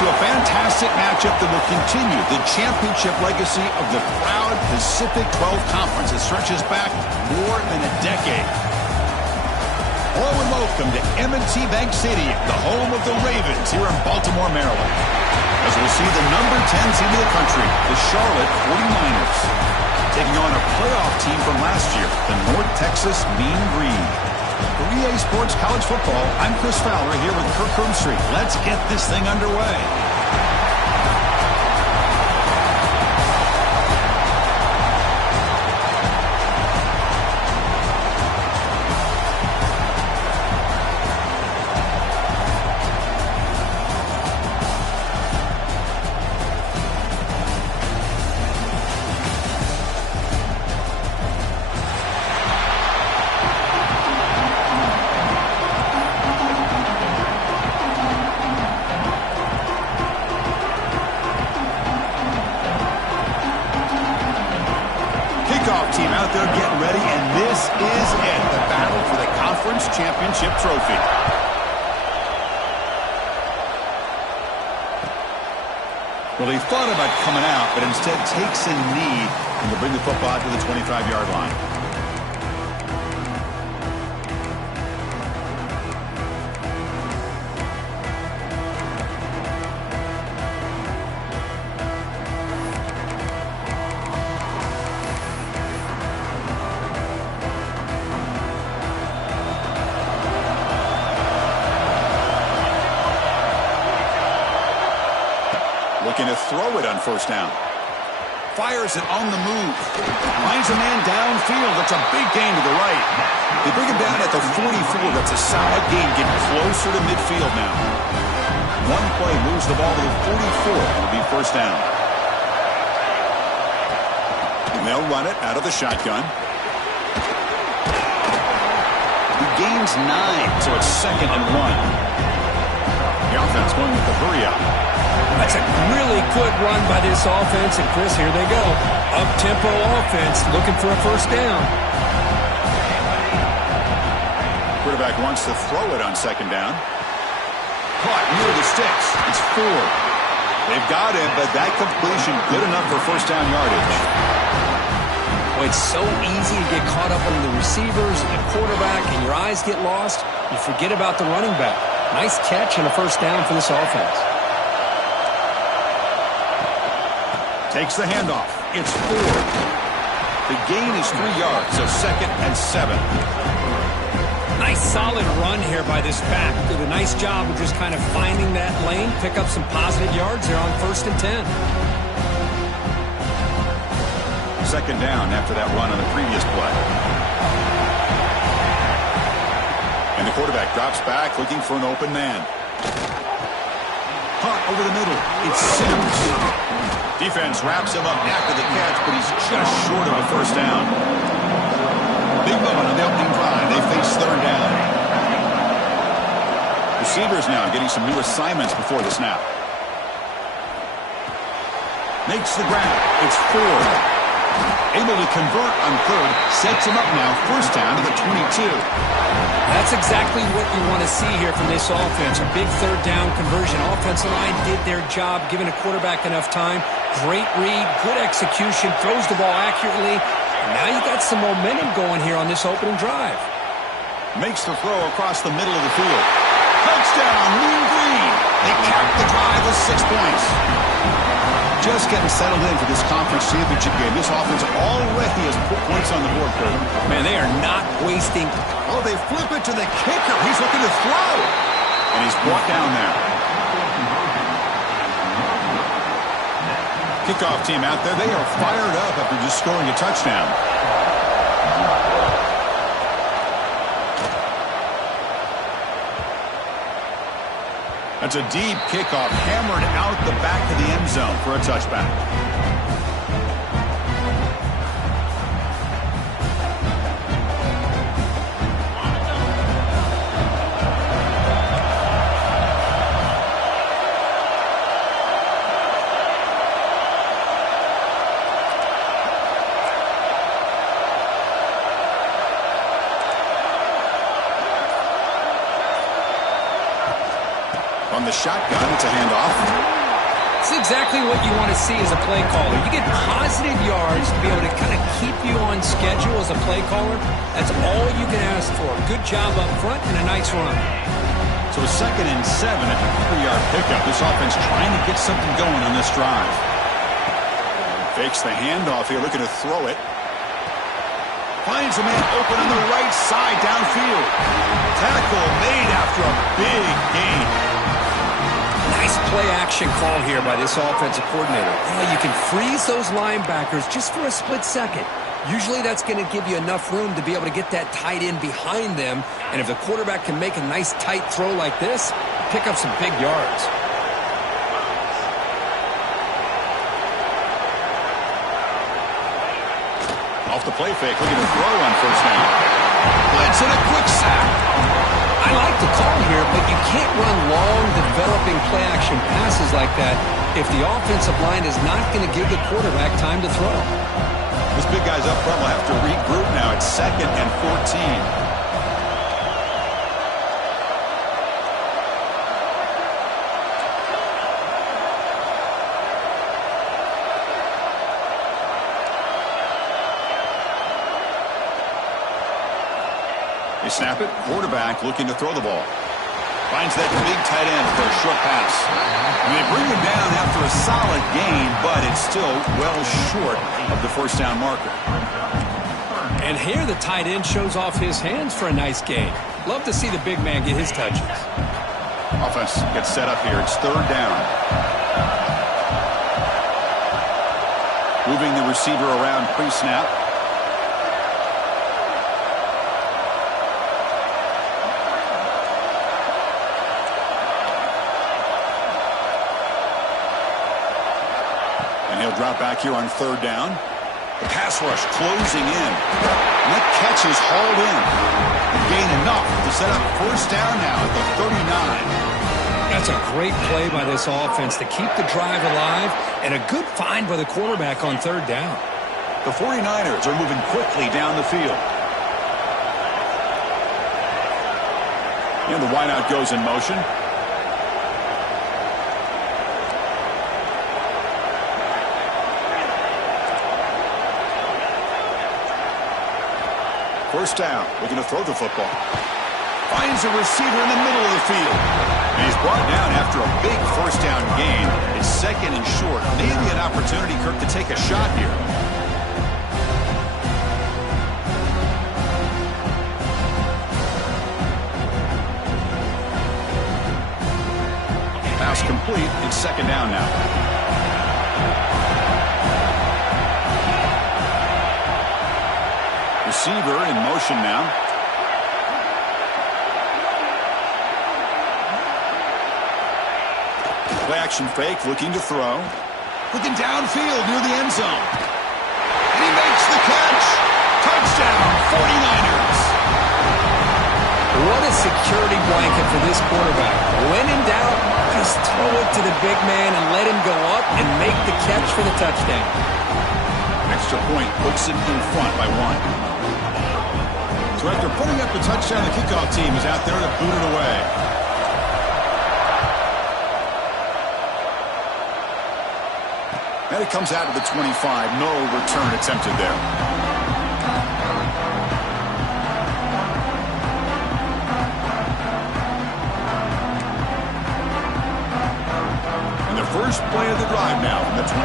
to a fantastic matchup that will continue the championship legacy of the proud Pacific 12 Conference that stretches back more than a decade. Hello and welcome to M&T Bank Stadium, the home of the Ravens here in Baltimore, Maryland. As we'll see the number 10 team in the country, the Charlotte 49ers, taking on a playoff team from last year, the North Texas Mean Green. For EA Sports College Football, I'm Chris Fowler here with Kirk Street. Let's get this thing underway. Team out there getting ready, and this is it, the battle for the conference championship trophy. Well, he thought about coming out, but instead takes a knee and will bring the football to the 25-yard line. Looking to throw it on first down. Fires it on the move. Finds a man downfield. That's a big gain to the right. They bring him down at the 44. That's a solid gain, getting closer to midfield now. One play moves the ball to the 44. It'll be first down. And they'll run it out of the shotgun. He gains 9, so it's 2nd and 1. The offense going with the hurry up. That's a really good run by this offense, and Chris, here they go. Up-tempo offense, looking for a first down. Quarterback wants to throw it on 2nd down. Caught near the sticks. It's 4. They've got him, but that completion good enough for first down yardage. Well, it's so easy to get caught up on the receivers and the quarterback, and your eyes get lost. You forget about the running back. Nice catch and a first down for this offense. Takes the handoff. It's 4. The gain is 3 yards, so 2nd and 7. Nice solid run here by this back. Did a nice job of just kind of finding that lane, pick up some positive yards there on 1st and 10. 2nd down after that run on the previous play. And the quarterback drops back looking for an open man. Caught over the middle. It's Sims. Defense wraps him up after the catch, but he's just short of a first down. Big moment on the opening drive. They face 3rd down. Receivers now getting some new assignments before the snap. Makes the grab. It's 4. Able to convert on 3rd. Sets him up now. First down to the 22. That's exactly what you want to see here from this offense. A big 3rd down conversion. Offensive line did their job, giving a quarterback enough time. Great read, good execution, throws the ball accurately. And now you got some momentum going here on this opening drive. Makes the throw across the middle of the field. Touchdown, Mean Green. They cap the drive with 6 points. Just getting settled in for this conference championship game. This offense already has put points on the board for them. Man, they are not wasting. Oh, they flip it to the kicker. He's looking to throw. And he's brought down there. Kickoff team out there. They are fired up after just scoring a touchdown. That's a deep kickoff, hammered out the back of the end zone for a touchback. On the the shotgun. It's a handoff. It's exactly what you want to see as a play caller. You get positive yards to be able to kind of keep you on schedule as a play caller. That's all you can ask for. Good job up front and a nice run. So 2nd and 7 at the 3-yard pickup. This offense trying to get something going on this drive. Fakes the handoff here, looking to throw it. Finds a man open on the right side downfield. Tackle made after a big gain. Nice play-action call here by this offensive coordinator. Well, you can freeze those linebackers just for a split second. Usually that's going to give you enough room to be able to get that tight end behind them. And if the quarterback can make a nice tight throw like this, pick up some big yards. Off the play fake, looking to throw on 1st down. Blitz and a quick sack. I like the call here, but you can't run long, developing play-action passes like that if the offensive line is not going to give the quarterback time to throw. This big guy's up front will have to regroup now. It's 2nd and 14. They snap it. Quarterback looking to throw the ball. Finds that big tight end for a short pass. And they bring him down after a solid gain, but it's still well short of the 1st down marker. And here the tight end shows off his hands for a nice gain. Love to see the big man get his touches. Offense gets set up here. It's 3rd down. Moving the receiver around pre-snap. He'll drop back here on 3rd down. The pass rush closing in. And that catch is hauled in. Gain enough to set up 1st down now at the 39. That's a great play by this offense to keep the drive alive, and a good find by the quarterback on 3rd down. The 49ers are moving quickly down the field. And the wideout goes in motion. First down, looking to throw the football. Finds a receiver in the middle of the field. And he's brought down after a big 1st down gain. It's 2nd and short. Maybe an opportunity, Kirk, to take a shot here. Pass complete. It's 2nd down now. Receiver in motion now. Play action fake, looking to throw. Looking downfield near the end zone. And he makes the catch. Touchdown, 49ers. What a security blanket for this quarterback. When in doubt, just throw it to the big man and let him go up and make the catch for the touchdown. Extra point puts him in front by 1. So after putting up the touchdown, the kickoff team is out there to boot it away. And it comes out of the 25. No return attempted there. And the first play of the drive now from the 25.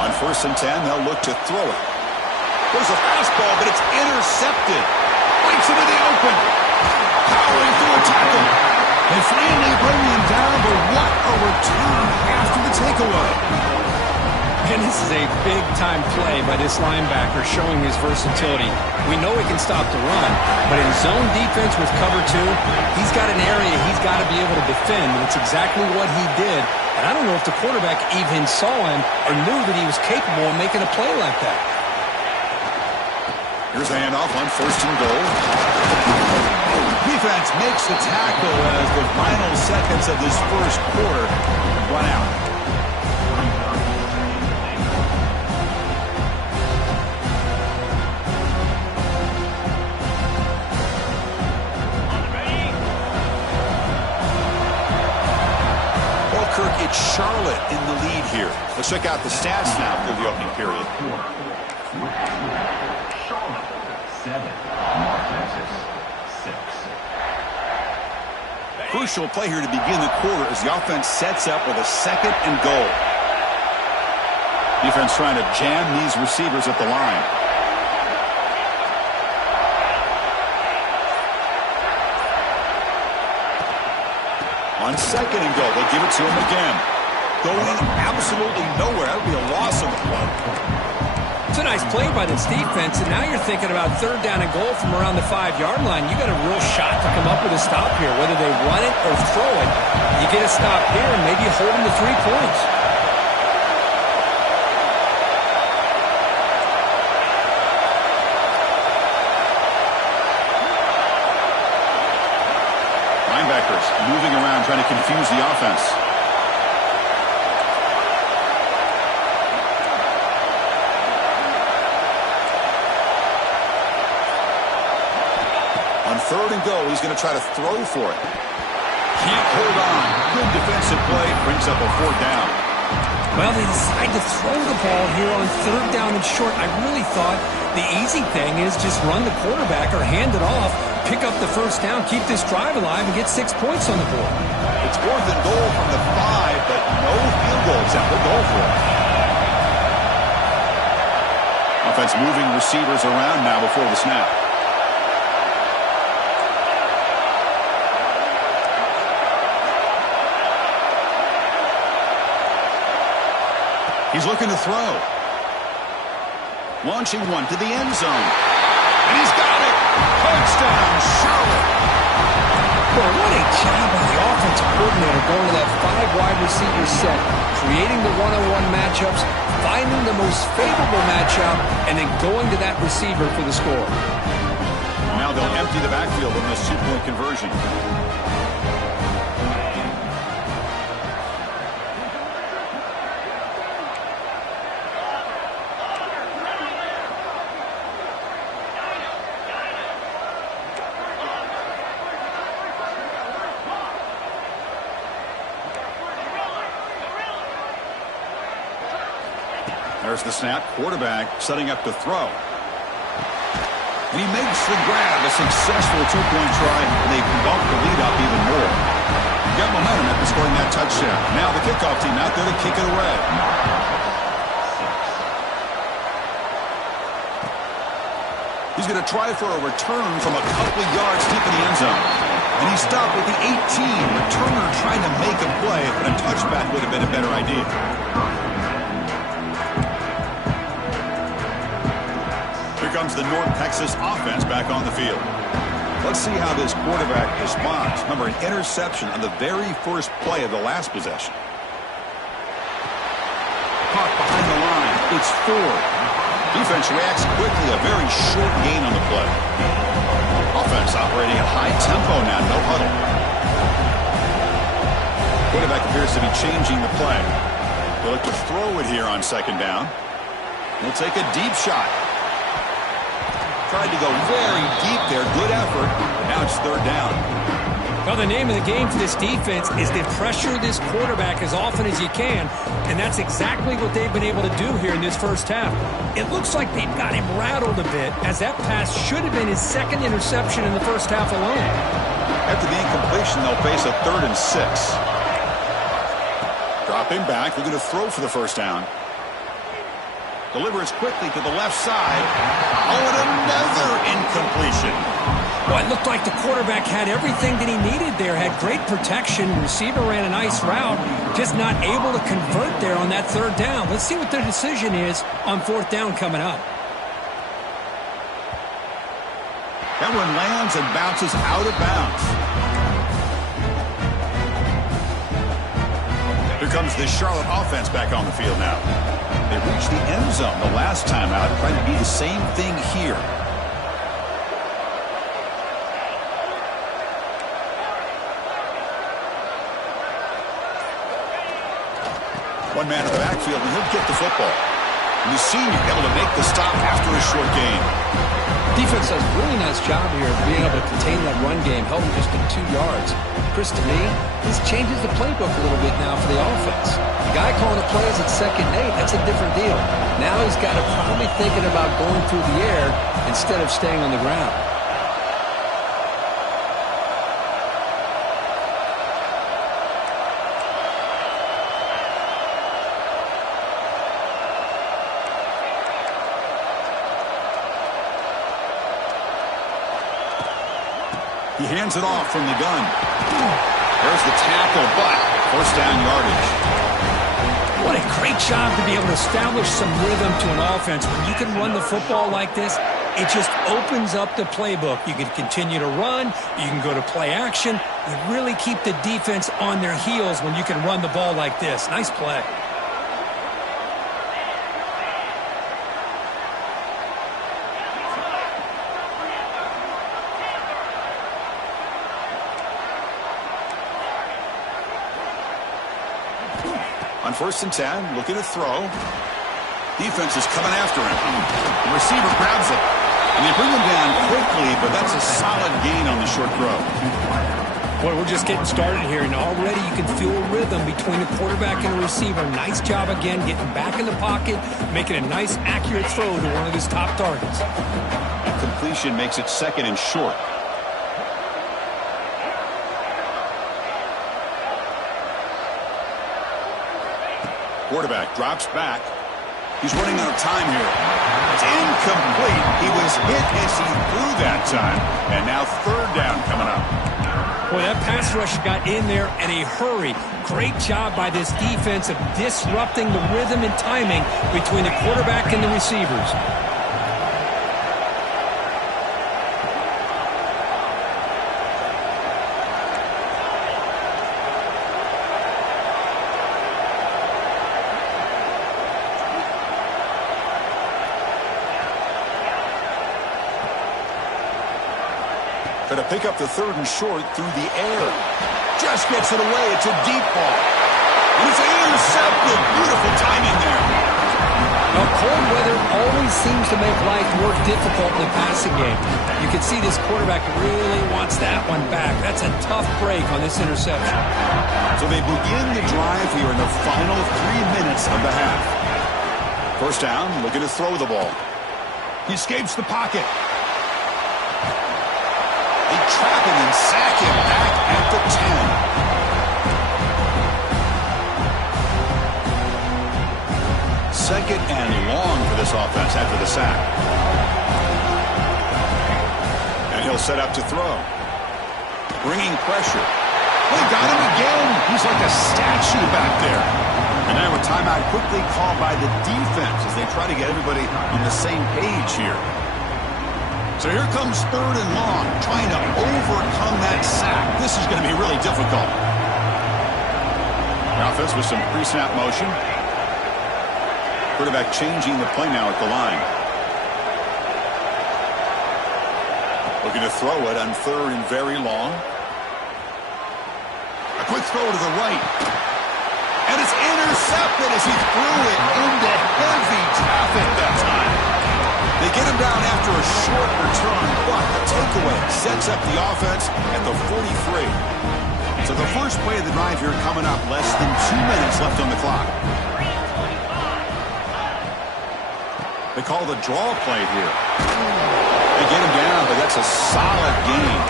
On 1st and 10, they'll look to throw it. There's a fastball, but it's intercepted. Breaks into the open. Powering through a tackle. They finally bring him down, but what a return after the takeaway. And this is a big-time play by this linebacker showing his versatility. We know he can stop the run, but in zone defense with cover 2, he's got an area he's got to be able to defend, and it's exactly what he did. And I don't know if the quarterback even saw him or knew that he was capable of making a play like that. Here's a handoff on 1st and goal. Defense makes the tackle as the final seconds of this 1st quarter run out. the lead here. Let's check out the stats now through the opening period. Charlotte 7, North Texas 6. Crucial play here to begin the quarter as the offense sets up with a 2nd and goal. Defense trying to jam these receivers at the line. On 2nd and goal, they'll give it to him again. Going absolutely nowhere. That would be a loss of the play. It's a nice play by this defense, and now you're thinking about 3rd down and goal from around the 5-yard line. You got a real shot to come up with a stop here. Whether they run it or throw it, you get a stop here and maybe hold them to 3 points. Linebackers moving around, trying to confuse the offense. On 3rd and goal, he's going to try to throw for it. Can't hold on. Good defensive play. Brings up a 4th down. Well, they decide to throw the ball here on 3rd down and short. I really thought the easy thing is just run the quarterback or hand it off, pick up the 1st down, keep this drive alive, and get 6 points on the board. It's 4th and goal from the 5, but no field goal attempt. They'll go for it. Offense moving receivers around now before the snap. He's looking to throw. Launching one to the end zone. And he's got it. Touchdown, Charlotte. Well, what a job by the offensive coordinator going to that 5-wide receiver set, creating the one-on-one matchups, finding the most favorable matchup, and then going to that receiver for the score. Now they'll empty the backfield on this 2-point conversion. There's the snap. Quarterback setting up to throw. And he makes the grab. A successful 2-point try. And they bump the lead up even more. Got momentum after scoring that touchdown. Now the kickoff team out there to kick it away. He's going to try for a return from a couple of yards deep in the end zone. And he stopped with the 18. Returner trying to make a play, but a touchback would have been a better idea. Comes the North Texas offense back on the field. Let's see how this quarterback responds. Remember, an interception on the very first play of the last possession. Caught behind the line. It's 4. Defense reacts quickly. A very short gain on the play. Offense operating at high tempo now. No huddle. Quarterback appears to be changing the play. They'll look to throw it here on 2nd down. He'll take a deep shot. Tried to go very deep there. Good effort. Now it's 3rd down. Well, the name of the game for this defense is to pressure this quarterback as often as you can, and that's exactly what they've been able to do here in this first half. It looks like they've got him rattled a bit, as that pass should have been his 2nd interception in the first half alone. After the incompletion, they'll face a 3rd and 6. Dropping back. They're going to throw for the 1st down. Delivers quickly to the left side. Oh, and another incompletion. Well, it looked like the quarterback had everything that he needed there. Had great protection. Receiver ran a nice route. Just not able to convert there on that 3rd down. Let's see what their decision is on 4th down coming up. That one lands and bounces out of bounds. Here comes the Charlotte offense back on the field now. They reached the end zone the last time out, trying to do the same thing here. One man in the backfield, and he'll get the football. And the senior able to make the stop after a short gain. Defense does a really nice job here of being able to contain that run game, held him just to 2 yards. Chris, to me, this changes the playbook a little bit now for the offense. The guy calling the plays at 2nd and 8, that's a different deal. Now he's got to probably thinking about going through the air instead of staying on the ground. He hands it off from the gun. There's the tackle, but first down yardage. What a great job to be able to establish some rhythm to an offense. When you can run the football like this, it just opens up the playbook. You can continue to run. You can go to play action. You really keep the defense on their heels when you can run the ball like this. Nice play. On 1st and 10, looking to throw. Defense is coming after him. The receiver grabs it. And they bring him down quickly, but that's a solid gain on the short throw. Boy, we're just getting started here, and already you can feel a rhythm between the quarterback and the receiver. Nice job again getting back in the pocket, making a nice, accurate throw to one of his top targets. Completion makes it 2nd and short. Quarterback drops back. He's running out of time here. It's incomplete. He was hit as he threw that time. And now 3rd down coming up. Boy, that pass rush got in there in a hurry. Great job by this defense of disrupting the rhythm and timing between the quarterback and the receivers. To pick up the 3rd and short through the air. Just gets it away. It's a deep ball. And it's intercepted. Beautiful timing there. Now, cold weather always seems to make life more difficult in the passing game. You can see this quarterback really wants that one back. That's a tough break on this interception. So they begin the drive here in the final 3 minutes of the half. 1st down, looking to throw the ball. He escapes the pocket. They trap him and sack him back at the 10. 2nd and long for this offense after the sack. And he'll set up to throw. Bringing pressure. They got him again. He's like a statue back there. And now a timeout quickly called by the defense as they try to get everybody on the same page here. So here comes 3rd and long, trying to overcome that sack. This is going to be really difficult. The offense with some pre-snap motion. Quarterback changing the play now at the line. Looking to throw it on 3rd and very long. A quick throw to the right. And it's intercepted as he threw it into heavy traffic that time. They get him down after a short return, but the takeaway sets up the offense at the 43. So the first play of the drive here coming up, less than 2 minutes left on the clock. They call the draw play here. They get him down, but that's a solid gain.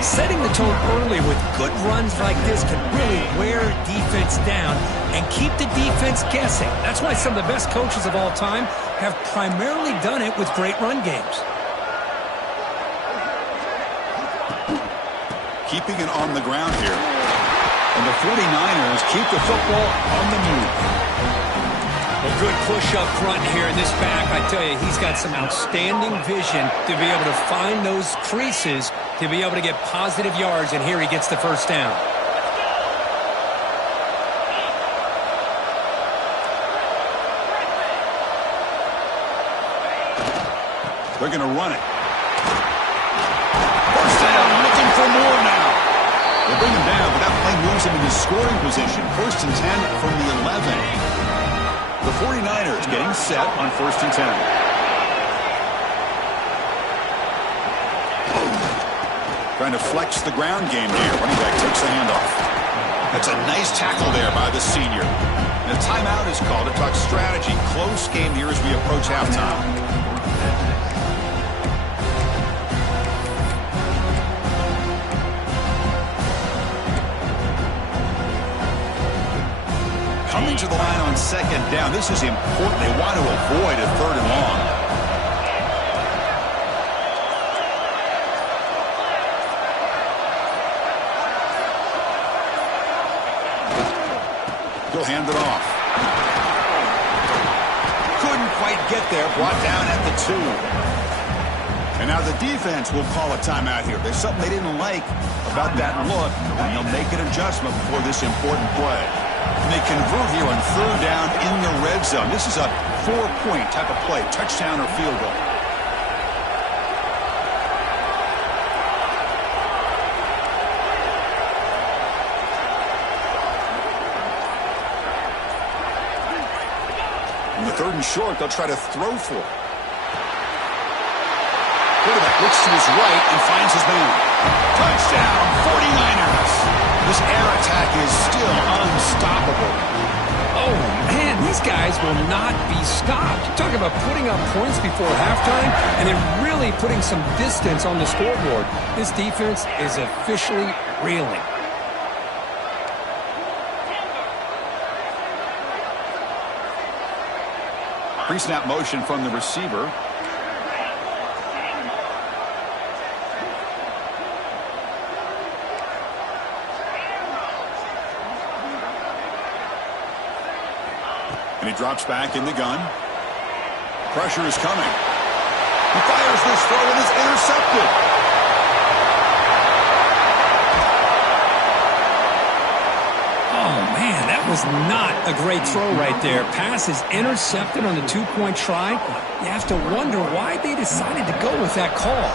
Setting the tone early with good runs like this can really wear defense down and keep the defense guessing. That's why some of the best coaches of all time have primarily done it with great run games. Keeping it on the ground here. And the 49ers keep the football on the move. A good push up front here in this back. I tell you, he's got some outstanding vision to be able to find those creases to be able to get positive yards, and here he gets the 1st down. They're going to run it. 1st down, looking for more now. They bring him down, but that play moves him into scoring position. 1st and 10 from the 11. The 49ers getting set on 1st and 10. Trying to flex the ground game here. Running back takes the handoff. That's a nice tackle there by the senior. And a timeout is called to talk strategy. Close game here as we approach halftime. Coming to the line on second down. This is important. They want to avoid a third and long. He'll hand it off. Couldn't quite get there. Brought down at the 2. And now the defense will call a timeout here. There's something they didn't like about that look, and they'll make an adjustment before this important play. And they convert here on third down in the red zone. This is a 4-point type of play, touchdown or field goal. On the third and short, they'll try to throw for it. Quarterback looks to his right and finds his man. Touchdown, 49ers. This air attack is still unstoppable. Oh, man, these guys will not be stopped. Talk about putting up points before halftime and then really putting some distance on the scoreboard. This defense is officially reeling. Pre-snap motion from the receiver. And he drops back in the gun. Pressure is coming. He fires this throw and it's intercepted. Oh, man, that was not a great throw right there. Pass is intercepted on the 2-point try. You have to wonder why they decided to go with that call.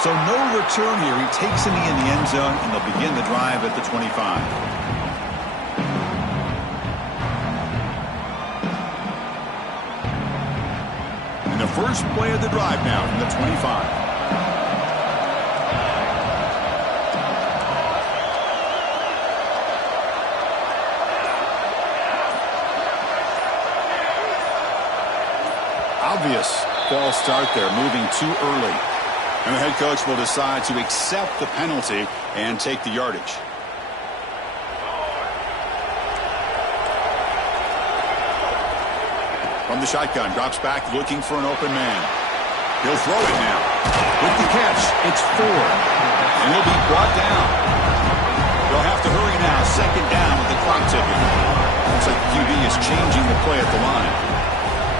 So no return here. He takes a knee in the end zone, and they'll begin the drive at the 25. And the first play of the drive now from the 25. Obvious false start there, moving too early. And the head coach will decide to accept the penalty and take the yardage. From the shotgun, drops back looking for an open man. He'll throw it now. With the catch, it's 4. And he'll be brought down. They'll have to hurry now. Second down with the clock ticking. Looks like QB is changing the play at the line.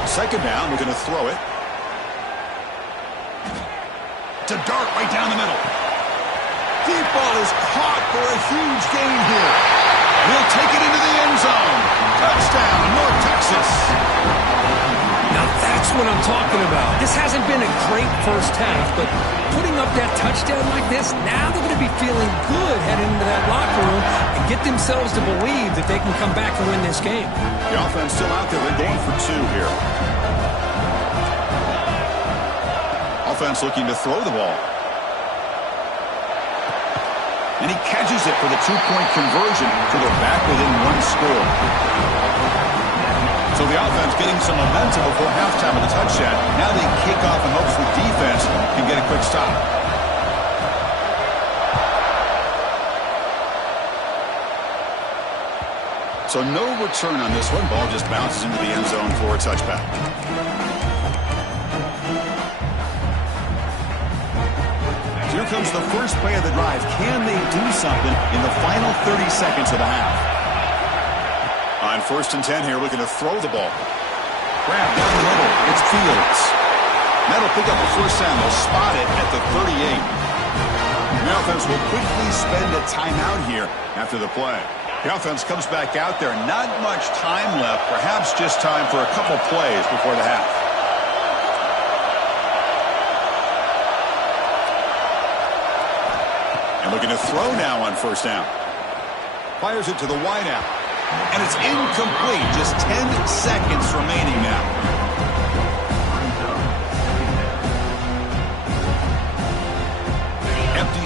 Second down, we're going to throw it. To dart right down the middle. Deep ball is caught for a huge gain here. He'll take it into the end zone. Touchdown, North Texas. Now that's what I'm talking about. This hasn't been a great first half, but putting up that touchdown like this, now they're going to be feeling good heading into that locker room and get themselves to believe that they can come back and win this game. The offense still out there. They're going for 2 here. Offense looking to throw the ball. And he catches it for the 2-point conversion, so they're back within 1 score. So the offense getting some momentum before halftime with a touchdown. Now they kick off in hopes the defense can get a quick stop. So no return on this one. Ball just bounces into the end zone for a touchback. Here comes the first play of the drive. Can they do something in the final 30 seconds of the half? On 1st and 10 here, looking to throw the ball. Grab down the middle. It's Fields. That'll pick up a first down. They'll spot it at the 38. The offense will quickly spend a timeout here after the play. The offense comes back out there. Not much time left. Perhaps just time for a couple plays before the half. And looking to throw now on 1st down. Fires it to the wideout. And it's incomplete. Just 10 seconds remaining now.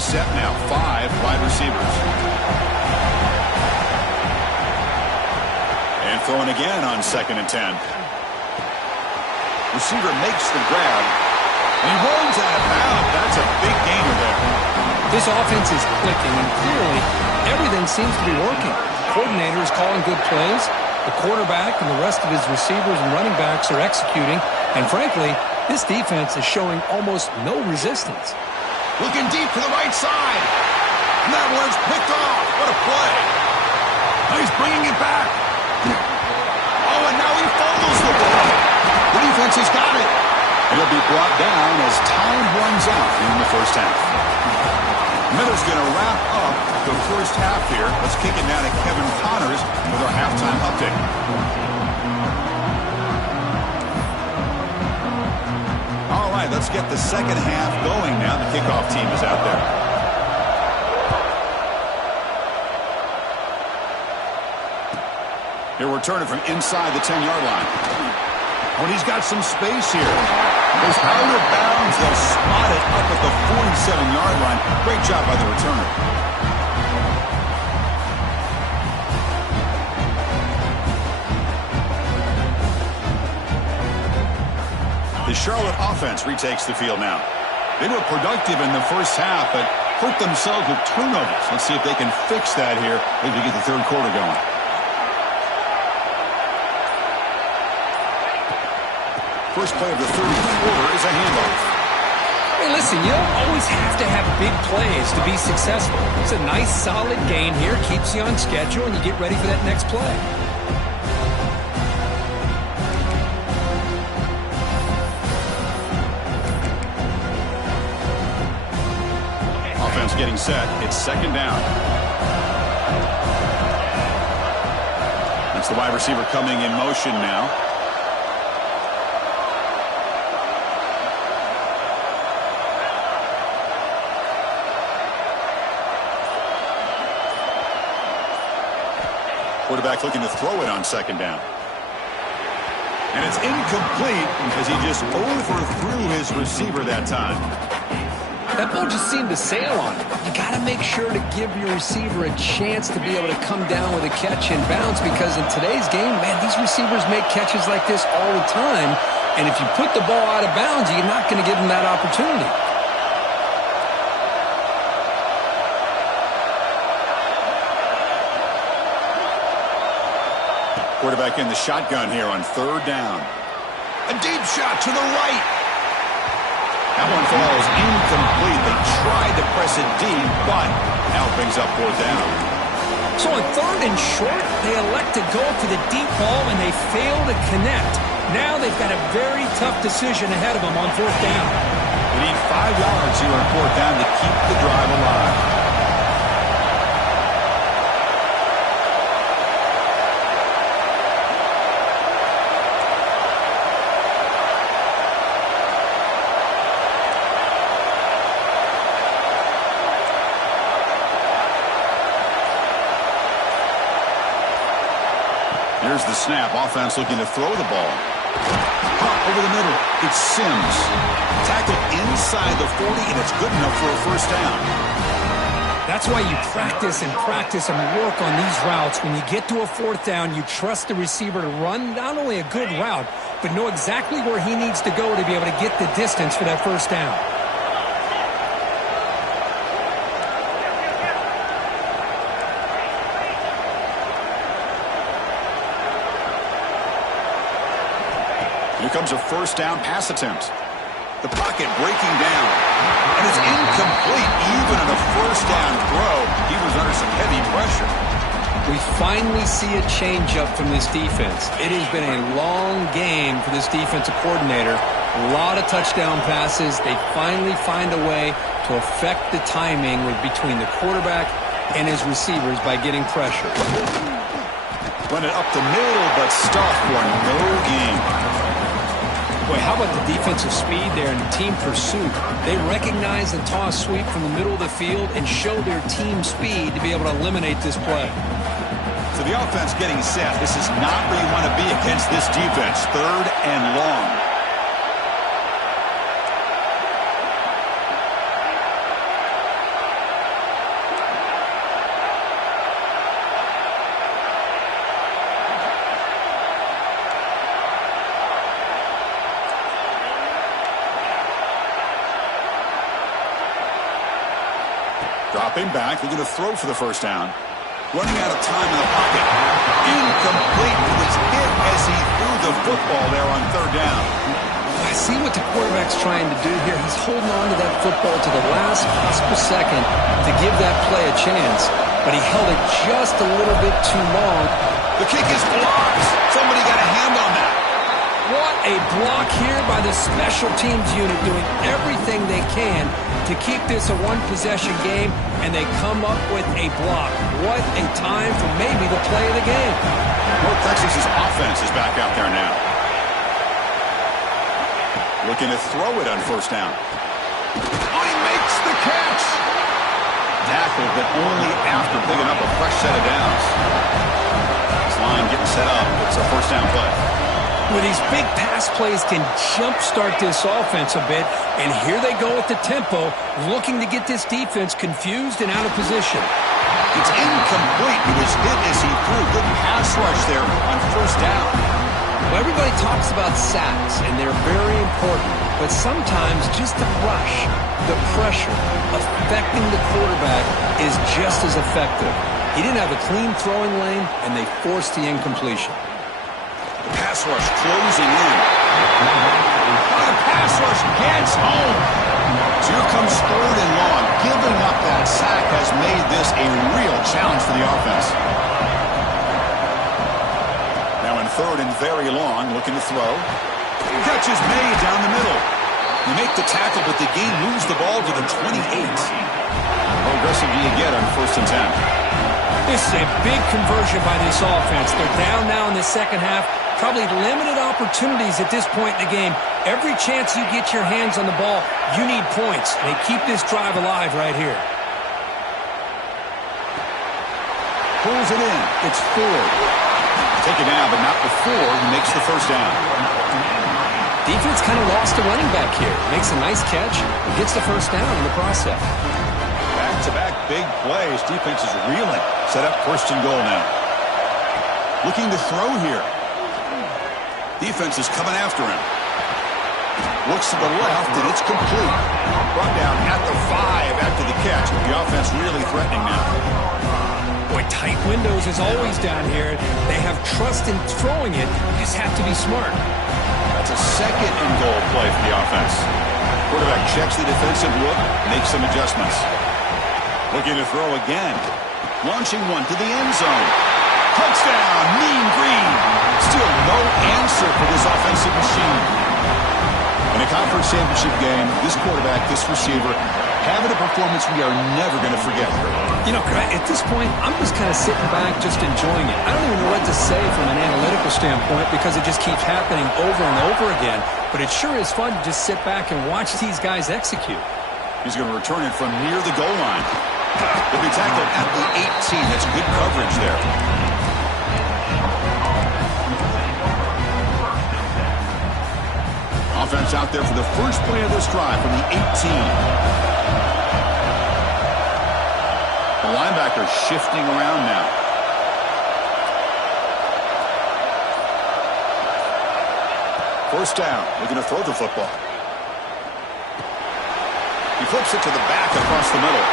set now. 5 wide receivers. And throwing again on 2nd and 10. Receiver makes the grab. And he rolls out of bounds. That's a big gainer there. This offense is clicking, and clearly everything seems to be working. The coordinator is calling good plays. The quarterback and the rest of his receivers and running backs are executing. And frankly, this defense is showing almost no resistance. Looking deep to the right side. And that one's picked off. What a play. Now he's bringing it back. Oh, and now he fumbles the ball. The defense has got it. It'll be brought down as time runs out in the first half. Miller's going to wrap up the first half here. Let's kick it down to Kevin Connors with our halftime update. All right, let's get the second half going now. The kickoff team is out there. Here we're turning from inside the 10-yard line. Oh, and he's got some space here. Goes out of bounds. They'll spot it up at the 47-yard line. Great job by the returner. The Charlotte offense retakes the field now. They were productive in the first half, but hurt themselves with turnovers. Let's see if they can fix that here as we get the third quarter going. First play of the third quarter is a handoff. Hey, listen, you don't always have to have big plays to be successful. It's a nice, solid gain here. Keeps you on schedule, and you get ready for that next play. Offense getting set. It's 2nd down. That's the wide receiver coming in motion now. Quarterback looking to throw it on 2nd down. And it's incomplete because he just overthrew his receiver that time. That ball just seemed to sail on him. You got to make sure to give your receiver a chance to be able to come down with a catch and bounce, because in today's game, man, these receivers make catches like this all the time. And if you put the ball out of bounds, you're not going to give them that opportunity. Quarterback in the shotgun here on 3rd down. A deep shot to the right. That one falls incomplete. They tried to press it deep, but now it brings up 4th down. So on 3rd and short, they elect to go for the deep ball, and they fail to connect. Now they've got a very tough decision ahead of them on 4th down. They need 5 yards here on 4th down to keep the drive alive. Here's the snap. Offense looking to throw the ball. Over the middle. It's Sims. Tackled inside the 40, and it's good enough for a 1st down. That's why you practice and practice and work on these routes. When you get to a 4th down, you trust the receiver to run not only a good route, but know exactly where he needs to go to be able to get the distance for that 1st down. Here comes a 1st down pass attempt. The pocket breaking down. And it's incomplete. Even on a 1st down throw, he was under some heavy pressure. We finally see a change-up from this defense. It has been a long game for this defensive coordinator. A lot of touchdown passes. They finally find a way to affect the timing between the quarterback and his receivers by getting pressure. Run it up the middle, but stuffed for no gain. Boy, how about the defensive speed there and the team pursuit? They recognize the toss sweep from the middle of the field and show their team speed to be able to eliminate this play. So the offense getting set. This is not where you want to be against this defense. 3rd and long. Dropping back, they're going to throw for the first down. Running out of time in the pocket. Incomplete. He was hit as he threw the football there on third down. I see what the quarterback's trying to do here. He's holding on to that football to the last possible second to give that play a chance, but he held it just a little bit too long. The kick is blocked. Somebody got a hand on that. What a block here by the special teams unit, doing everything they can to keep this a one-possession game, and they come up with a block. What a time for maybe the play of the game. North Texas's offense is back out there now. Looking to throw it on first down. Oh, he makes the catch. Tackled, but only after picking up a fresh set of downs. This line getting set up. It's a first down play. With these big pass plays can jumpstart this offense a bit, and here they go with the tempo, looking to get this defense confused and out of position. It's incomplete. He was hit as he threw. Good pass rush there on first down. Well, everybody talks about sacks, and they're very important, but sometimes just the rush, the pressure, affecting the quarterback is just as effective. He didn't have a clean throwing lane, and they forced the incompletion. Pass rush closing in. The pass rush gets home. So here comes third and long. Giving up that sack has made this a real challenge for the offense. Now in third and very long, looking to throw. Catch is made down the middle. You make the tackle, but the game moves the ball to the 28. How aggressive do you get on first and 10? This is a big conversion by this offense. They're down now in the second half. Probably limited opportunities at this point in the game. Every chance you get your hands on the ball, you need points. They keep this drive alive right here. Pulls it in. It's Ford. Take it down, but not before he makes the first down. Defense kind of lost a running back here. Makes a nice catch and gets the first down in the process. Back-to-back big plays. Defense is reeling. Set up first and goal now. Looking to throw here. Defense is coming after him. Looks to the left, and it's complete. Brought down at the 5 after the catch. The offense really threatening now. Boy, tight windows as always down here. They have trust in throwing it. You just have to be smart. That's a second and goal play for the offense. Quarterback checks the defensive look, makes some adjustments. Looking to throw again. Launching one to the end zone. Touchdown, Mean Green. Still no answer for this offensive machine. In a conference championship game, this quarterback, this receiver, having a performance we are never going to forget. You know, at this point, I'm just kind of sitting back, just enjoying it. I don't even know what to say from an analytical standpoint because it just keeps happening over and over again. But it sure is fun to just sit back and watch these guys execute. He's going to return it from near the goal line. He'll be tackled at the 18. That's good coverage there. Offense out there for the first play of this drive from the 18. The linebacker shifting around now. First down. Looking to throw the football. He flips it to the back across the middle.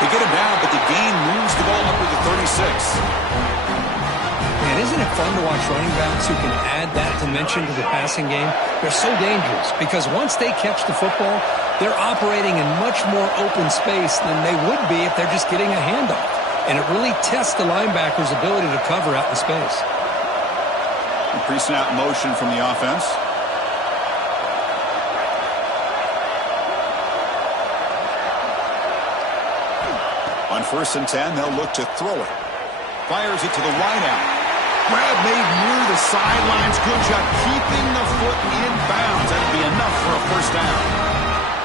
They get him down, but the gain moves the ball up to the 36. Man, isn't it fun to watch running backs who can add that dimension to the passing game? They're so dangerous because once they catch the football, they're operating in much more open space than they would be if they're just getting a handoff. And it really tests the linebacker's ability to cover out in space. Pre-snap motion from the offense. On first and 10, they'll look to throw it. Fires it to the wideout. Grab made near the sidelines. Good job keeping the foot in bounds. That'll be enough for a first down.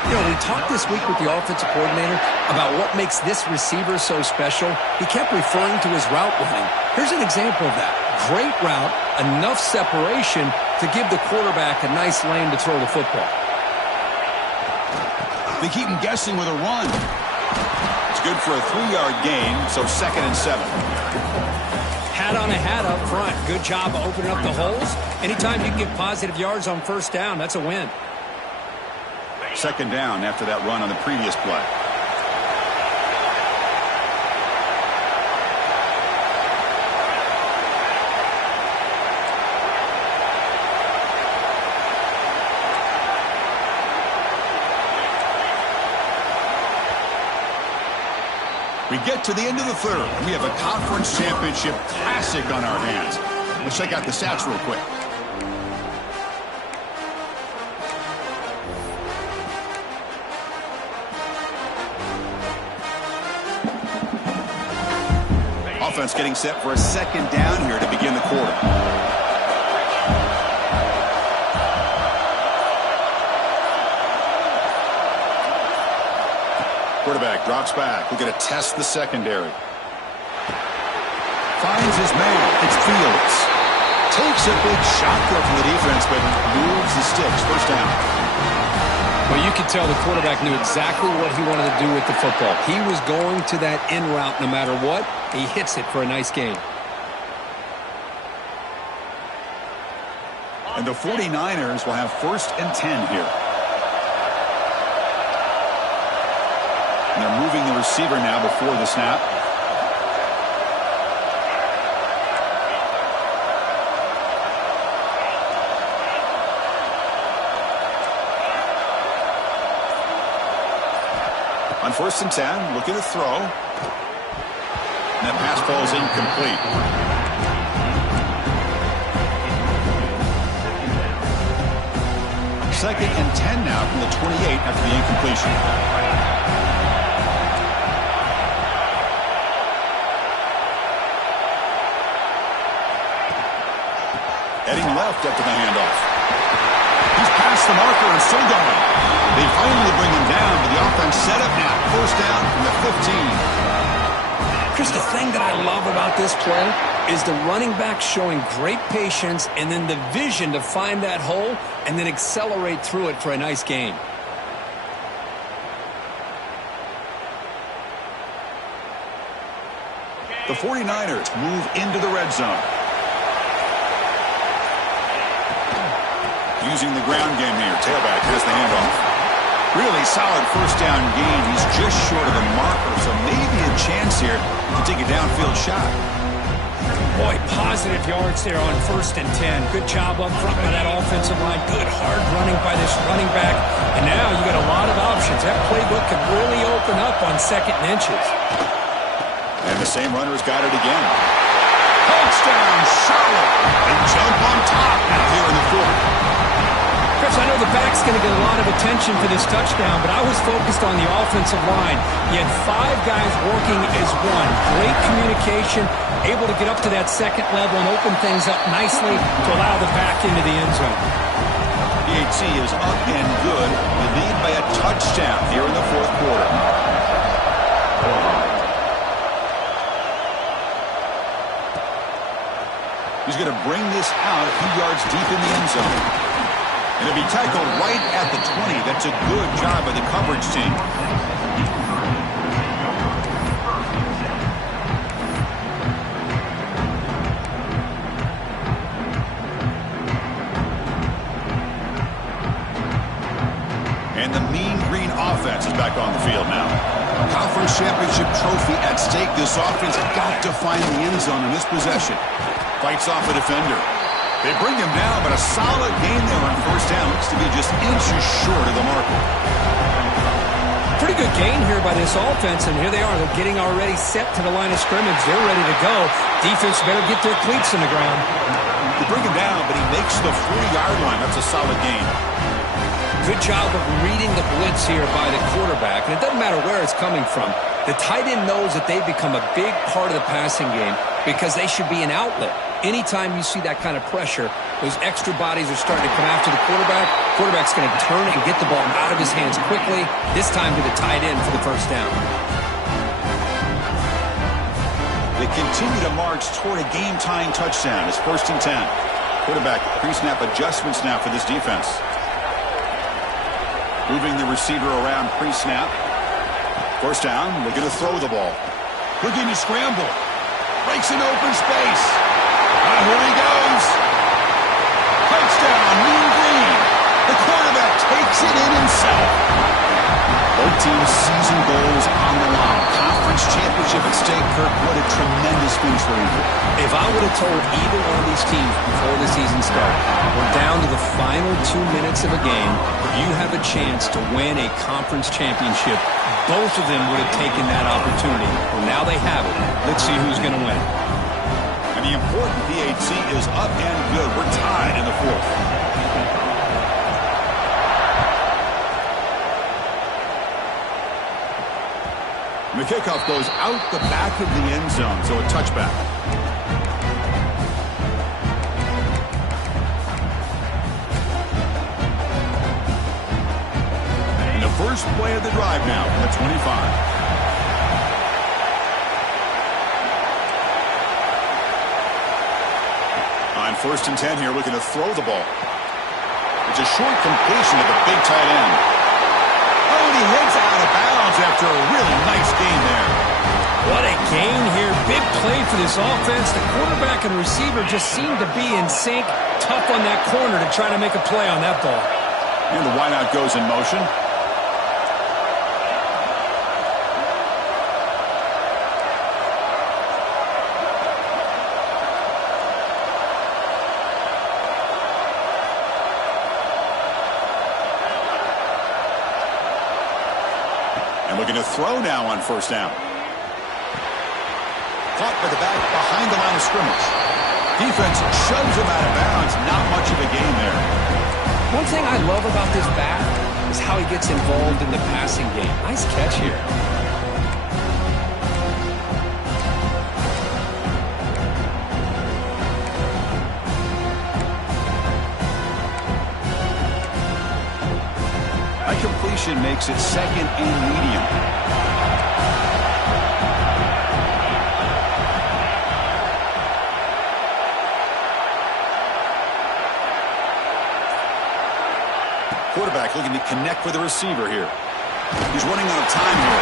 You know, we talked this week with the offensive coordinator about what makes this receiver so special. He kept referring to his route running. Here's an example of that. Great route, enough separation to give the quarterback a nice lane to throw the football. They keep him guessing with a run. It's good for a 3-yard gain, so 2nd and 7. Hat on a hat up front. Good job of opening up the holes. Anytime you can get positive yards on first down, that's a win. 2nd down after that run on the previous play. We get to the end of the third, and we have a conference championship classic on our hands. Let's check out the stats real quick. Offense getting set for a second down here to begin the quarter. Quarterback drops back. We're going to test the secondary. Finds his man. It's Fields. Takes a big shot there from the defense, but moves the sticks. First down. Well, you could tell the quarterback knew exactly what he wanted to do with the football. He was going to that in route no matter what. He hits it for a nice gain. And the 49ers will have 1st and 10 here. And they're moving the receiver now before the snap. On 1st and 10, looking to throw. And that pass falls incomplete. Second and 10 now from the 28 after the incompletion. Heading left after the handoff. He's past the marker and still going. They finally bring him down, but the offense set up now. 1st down from the 15. Chris, the thing that I love about this play is the running back showing great patience and then the vision to find that hole and then accelerate through it for a nice gain. The 49ers move into the red zone. Using the ground game here. Tailback has the handoff. Really solid 1st down gain. He's just short of the marker, so maybe a chance here to take a downfield shot. Boy, positive yards there on 1st and 10. Good job up front by that offensive line. Good hard running by this running back. And now you got a lot of options. That playbook could really open up on 2nd and inches. And the same runner's got it again. Touchdown, Charlotte. They jump on top now here in the 4th. Chris, I know the back's going to get a lot of attention for this touchdown, but I was focused on the offensive line. You had 5 guys working as one. Great communication, able to get up to that 2nd level and open things up nicely to allow the back into the end zone. PAT is up and good. You lead by a touchdown here in the 4th quarter. He's going to bring this out a few yards deep in the end zone. And it'll be tackled right at the 20. That's a good job by the coverage team. And the mean green offense is back on the field now. Conference championship trophy at stake. This offense got to find the end zone in this possession. Fights off a defender. They bring him down, but a solid gain there on 1st down. Looks to be just inches short of the marker. Pretty good gain here by this offense, and here they are. They're getting already set to the line of scrimmage. They're ready to go. Defense better get their cleats in the ground. They bring him down, but he makes the 40-yard line. That's a solid gain. Good job of reading the blitz here by the quarterback, and it doesn't matter where it's coming from. The tight end knows that they've become a big part of the passing game because they should be an outlet. Anytime you see that kind of pressure, those extra bodies are starting to come after the quarterback. Quarterback's going to turn and get the ball out of his hands quickly, this time to the tight end for the 1st down. They continue to march toward a game-tying touchdown. It's 1st and 10. Quarterback pre-snap adjustments now for this defense. Moving the receiver around pre-snap. 1st down, looking to throw the ball. Looking to scramble. Breaks an open space. And here he goes. Touchdown, Mean Green. The quarterback takes it in himself. Both teams' season goals on the line. Conference championship at stake, Kirk. What a tremendous finish for you. If I would have told either one of these teams before the season started, we're down to the final 2 minutes of a game, you have a chance to win a conference championship, both of them would have taken that opportunity now they have it. Let's see who's going to win. And the important PHC is up and good. We're tied in the fourth. The kickoff goes out the back of the end zone, so a touchback. And the first play of the drive now from the 25. On 1st and 10 here, looking to throw the ball. It's a short completion to the big tight end. Oh, and he heads out of bounds after a really nice gain there. What a gain here. Big play for this offense. The quarterback and receiver just seem to be in sync. Tough on that corner to try to make a play on that ball. And the wideout goes in motion. Looking to throw now on 1st down. Caught by the back behind the line of scrimmage. Defense shoves him out of bounds. Not much of a gain there. One thing I love about this back is how he gets involved in the passing game. Nice catch here. Completion makes it 2nd and medium. Quarterback looking to connect with the receiver here. He's running out of time here.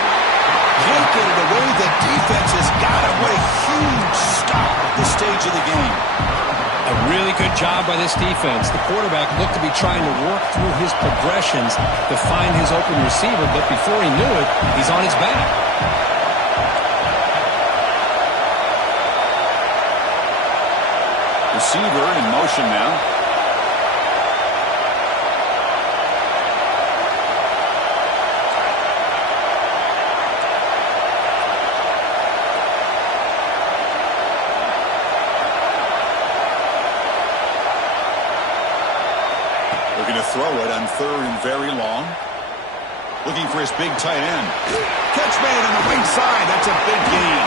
Can't get it away. The defense has got him. What a huge stop at this stage of the game. A really good job by this defense. The quarterback looked to be trying to work through his progressions to find his open receiver, but before he knew it, he's on his back. Receiver in motion now. Throw it on 3rd and very long. Looking for his big tight end. Catch made on the right side. That's a big gain.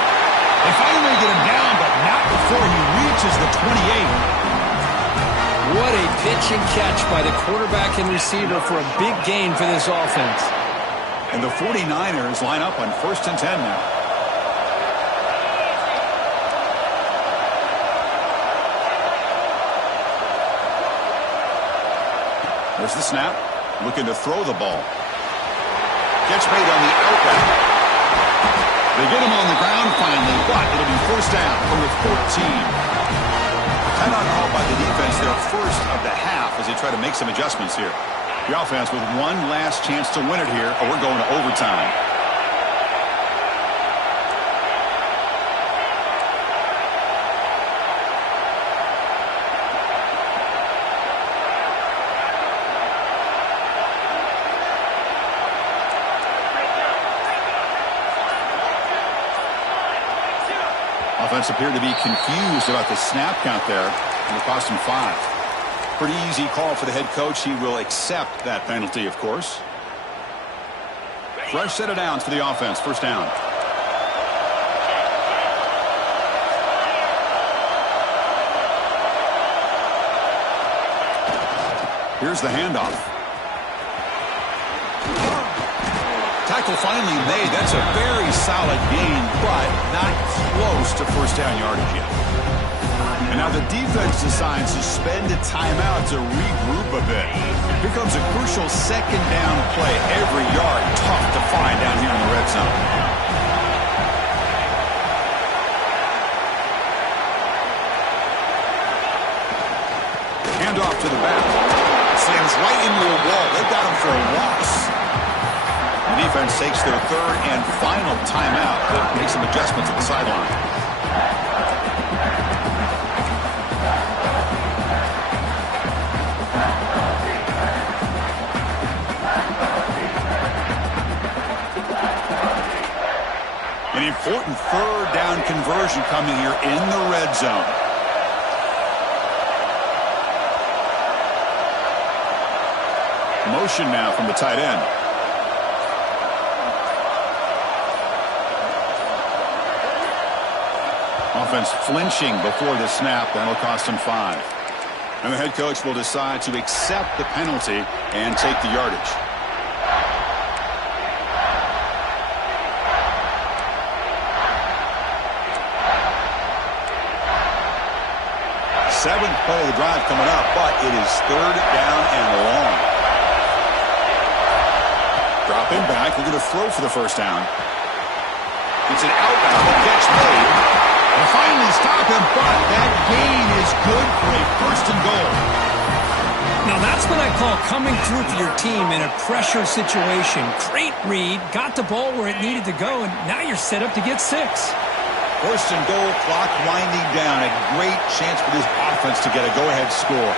They finally get him down, but not before he reaches the 28. What a pitch and catch by the quarterback and receiver for a big gain for this offense. And the 49ers line up on 1st and 10 now. There's the snap. Looking to throw the ball. Catch made on the out route. They get him on the ground finally, but it'll be 1st down from the 14. Timeout called by the defense, their first of the half as they try to make some adjustments here. The offense with one last chance to win it here, or we're going to overtime. Offense appeared to be confused about the snap count there, and it cost him 5. Pretty easy call for the head coach. He will accept that penalty, of course. Fresh set of downs for the offense. 1st down. Here's the handoff. Tackle finally made. That's a very solid gain, but not close to 1st down yardage yet. And now the defense decides to spend a timeout to regroup a bit. Here comes a crucial 2nd down play. Every yard tough to find down here in the red zone. Hand off to the back. Slams right into a wall. They've got him for a loss. The defense takes their 3rd and final timeout to make some adjustments at the sideline. And in Important third down conversion coming here in the red zone. Motion now from the tight end. Offense flinching before the snap. That'll cost him 5. And the head coach will decide to accept the penalty and take the yardage. Seventh play of the drive coming up, but it is third down and long. Dropping back, looking to throw for the first down. It's an outbound, the catch made. And finally stop him, but that gain is good for a first and goal. Now that's what I call coming through for your team in a pressure situation. Great read, got the ball where it needed to go, and now you're set up to get 6. First and goal, clock winding down. A great chance for this offense to get a go-ahead score.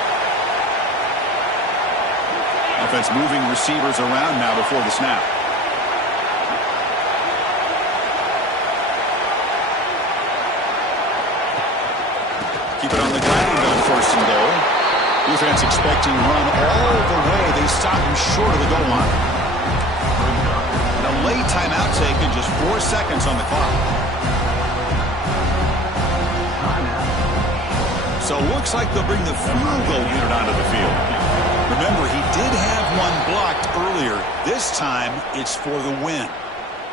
Offense moving receivers around now before the snap. Keep it on the ground on first and goal. Defense expecting run all the way. They stop him short of the goal line. A late timeout taken, just 4 seconds on the clock. So it looks like they'll bring the field goal unit onto the field. Remember, he did have one blocked earlier. This time, it's for the win.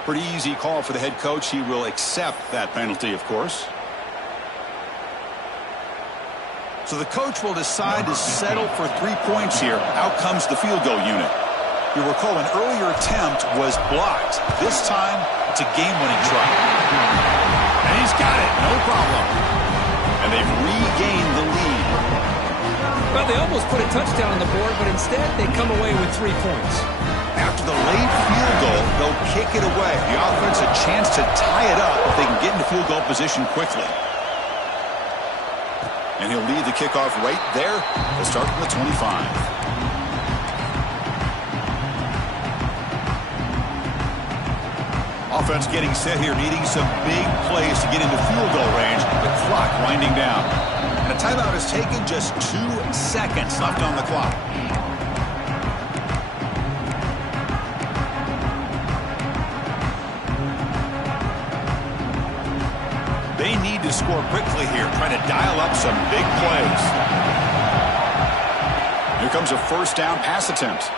Pretty easy call for the head coach. He will accept that penalty, of course. So the coach will decide to settle for 3 points here. Out comes the field goal unit. You recall an earlier attempt was blocked. This time, it's a game-winning try. And he's got it. No problem. And they've regained the lead. Well, they almost put a touchdown on the board, but instead they come away with 3 points. After the late field goal, they'll kick it away. The offense a chance to tie it up if they can get into field goal position quickly. And he'll lead the kickoff right there. They'll start from the 25. Offense getting set here, needing some big plays to get into field goal range. The clock winding down. And a timeout is taken, just 2 seconds left on the clock. They need to score quickly here, trying to dial up some big plays. Here comes a first down pass attempt.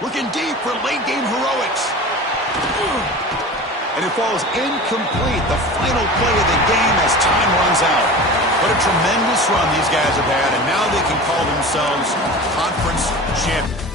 Looking deep for late game heroics. And it falls incomplete, the final play of the game as time runs out. What a tremendous run these guys have had, and now they can call themselves conference champions.